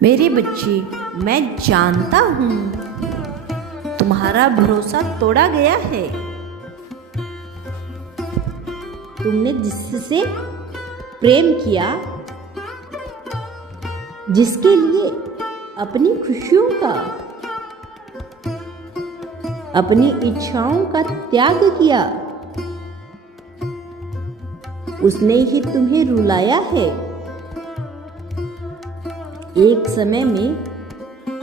मेरे बच्चे, मैं जानता हूँ तुम्हारा भरोसा तोड़ा गया है। तुमने जिससे प्रेम किया, जिसके लिए अपनी खुशियों का, अपनी इच्छाओं का त्याग किया, उसने ही तुम्हें रुलाया है। एक समय में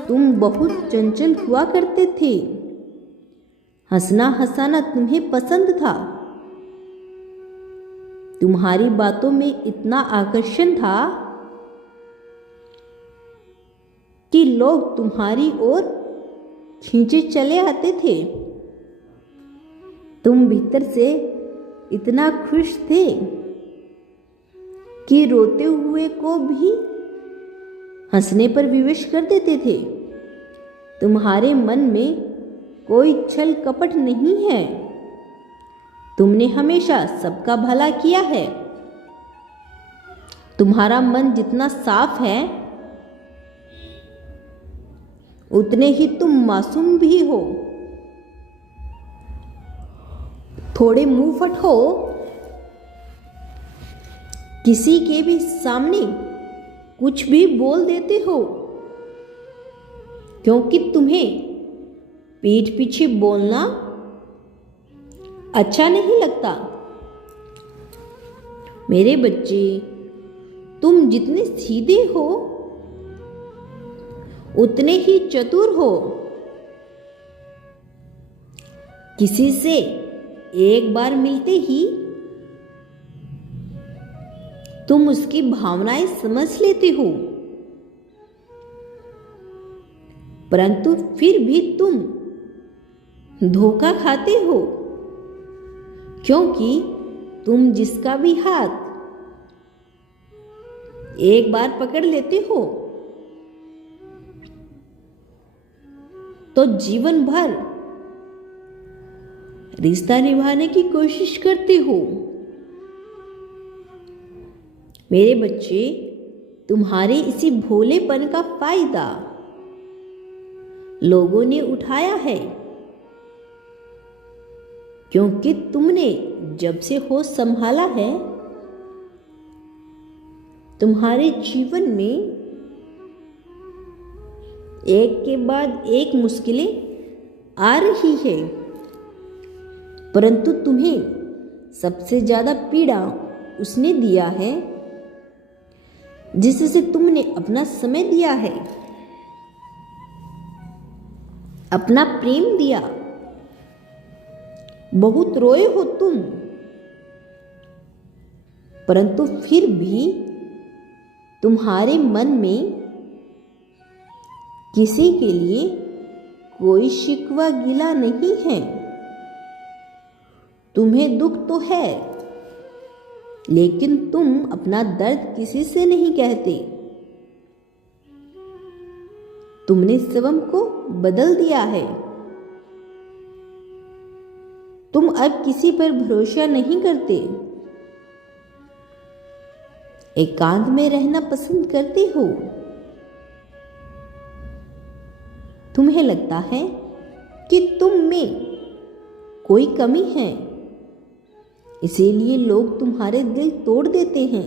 तुम बहुत चंचल हुआ करते थे। हंसना हंसाना तुम्हें पसंद था। तुम्हारी बातों में इतना आकर्षण था कि लोग तुम्हारी ओर खींचे चले आते थे। तुम भीतर से इतना खुश थे कि रोते हुए को भी हंसने पर विवश कर देते थे। तुम्हारे मन में कोई छल कपट नहीं है। तुमने हमेशा सबका भला किया है। तुम्हारा मन जितना साफ है, उतने ही तुम मासूम भी हो। थोड़े मुंह फट हो, किसी के भी सामने कुछ भी बोल देते हो, क्योंकि तुम्हें पीठ पीछे बोलना अच्छा नहीं लगता। मेरे बच्चे, तुम जितने सीधे हो उतने ही चतुर हो। किसी से एक बार मिलते ही तुम उसकी भावनाएं समझ लेते हो, परंतु फिर भी तुम धोखा खाते हो, क्योंकि तुम जिसका भी हाथ एक बार पकड़ लेते हो तो जीवन भर रिश्ता निभाने की कोशिश करते हो। मेरे बच्चे, तुम्हारे इसी भोलेपन का फायदा लोगों ने उठाया है, क्योंकि तुमने जब से होश संभाला है, तुम्हारे जीवन में एक के बाद एक मुश्किलें आ रही है, परंतु तुम्हें सबसे ज्यादा पीड़ा उसने दिया है जिससे तुमने अपना समय दिया है, अपना प्रेम दिया। बहुत रोए हो तुम, परंतु फिर भी तुम्हारे मन में किसी के लिए कोई शिकवा गिला नहीं है। तुम्हें दुख तो है, लेकिन तुम अपना दर्द किसी से नहीं कहते। तुमने स्वयं को बदल दिया है। तुम अब किसी पर भरोसा नहीं करते। एकांत में रहना पसंद करते हो। तुम्हें लगता है कि तुम में कोई कमी है, इसीलिए लोग तुम्हारे दिल तोड़ देते हैं।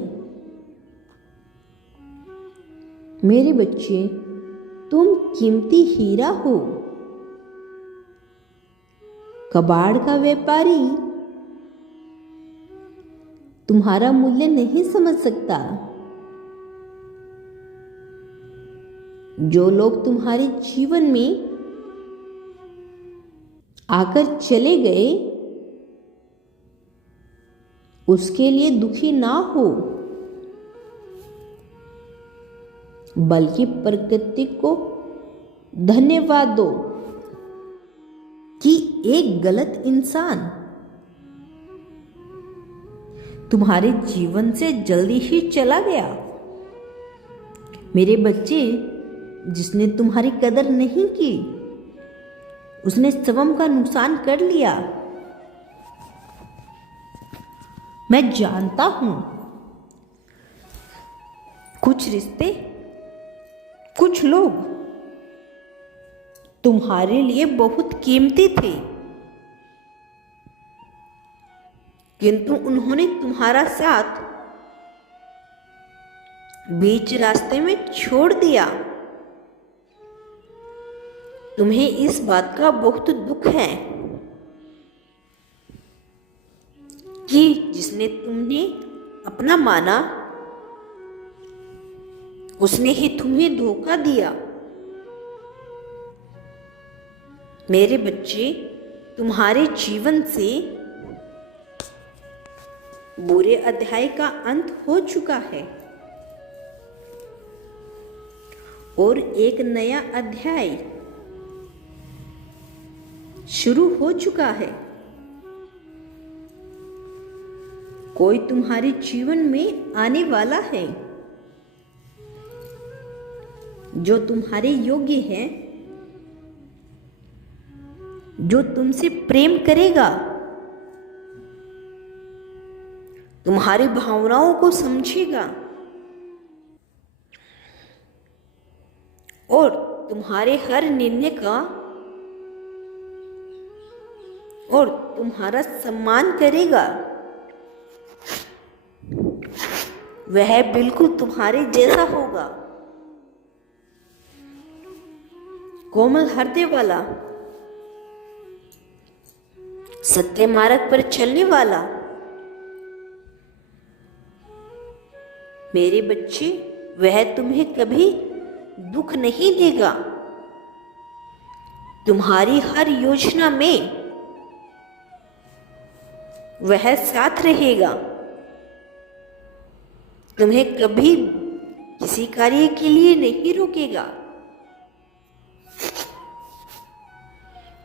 मेरे बच्चे, तुम कीमती हीरा हो। कबाड़ का व्यापारी तुम्हारा मूल्य नहीं समझ सकता। जो लोग तुम्हारे जीवन में आकर चले गए, उसके लिए दुखी ना हो, बल्कि प्रकृति को धन्यवाद दो कि एक गलत इंसान तुम्हारे जीवन से जल्दी ही चला गया। मेरे बच्चे, जिसने तुम्हारी कदर नहीं की, उसने स्वयं का नुकसान कर लिया। मैं जानता हूं कुछ रिश्ते कुछ लोग तुम्हारे लिए बहुत कीमती थे, किंतु उन्होंने तुम्हारा साथ बीच रास्ते में छोड़ दिया। तुम्हें इस बात का बहुत दुख है कि जिसने तुमने अपना माना उसने ही तुम्हें धोखा दिया। मेरे बच्चे, तुम्हारे जीवन से बुरे अध्याय का अंत हो चुका है और एक नया अध्याय शुरू हो चुका है। कोई तुम्हारे जीवन में आने वाला है जो तुम्हारे योग्य है, जो तुमसे प्रेम करेगा, तुम्हारी भावनाओं को समझेगा और तुम्हारे हर निर्णय का और तुम्हारा सम्मान करेगा। वह बिल्कुल तुम्हारे जैसा होगा, कोमल हृदय वाला, सत्य मार्ग पर चलने वाला। मेरे बच्चे, वह तुम्हें कभी दुख नहीं देगा। तुम्हारी हर योजना में वह साथ रहेगा। तुम्हें कभी किसी कार्य के लिए नहीं रोकेगा।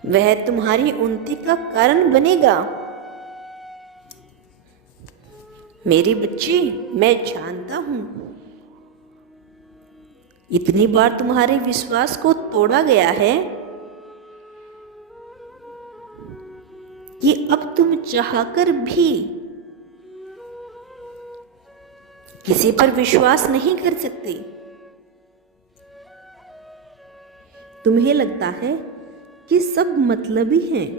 वह तुम्हारी उन्नति का कारण बनेगा। मेरे बच्चे, मैं जानता हूं इतनी बार तुम्हारे विश्वास को तोड़ा गया है कि अब तुम चाहकर भी किसी पर विश्वास नहीं कर सकते। तुम्हें लगता है कि सब मतलबी हैं।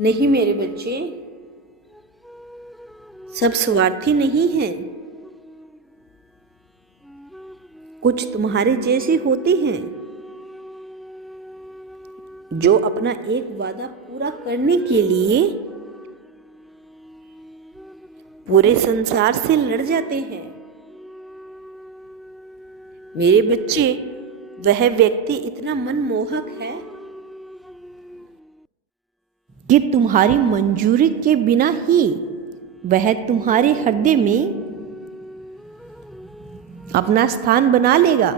नहीं मेरे बच्चे, सब स्वार्थी नहीं हैं। कुछ तुम्हारे जैसे होते हैं जो अपना एक वादा पूरा करने के लिए पूरे संसार से लड़ जाते हैं। मेरे बच्चे, वह व्यक्ति इतना मनमोहक है कि तुम्हारी मंजूरी के बिना ही वह तुम्हारे हृदय में अपना स्थान बना लेगा।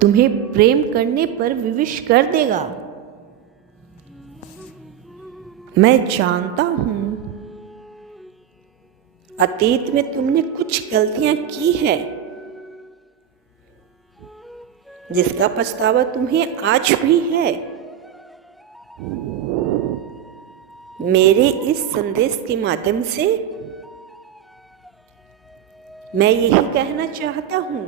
तुम्हें प्रेम करने पर विवश कर देगा। मैं जानता हूं अतीत में तुमने कुछ गलतियां की है जिसका पछतावा तुम्हें आज भी है। मेरे इस संदेश के माध्यम से मैं यही कहना चाहता हूं,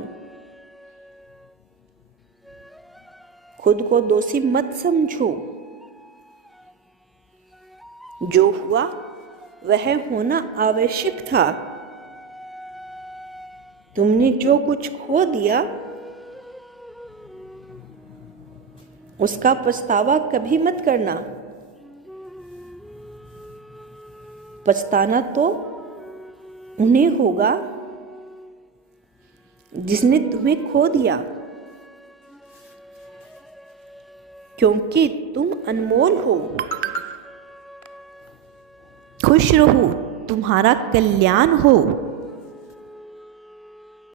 खुद को दोषी मत समझो। जो हुआ वह होना आवश्यक था। तुमने जो कुछ खो दिया उसका पछतावा कभी मत करना। पछताना तो उन्हें होगा जिसने तुम्हें खो दिया, क्योंकि तुम अनमोल हो। खुश रहो, तुम्हारा कल्याण हो।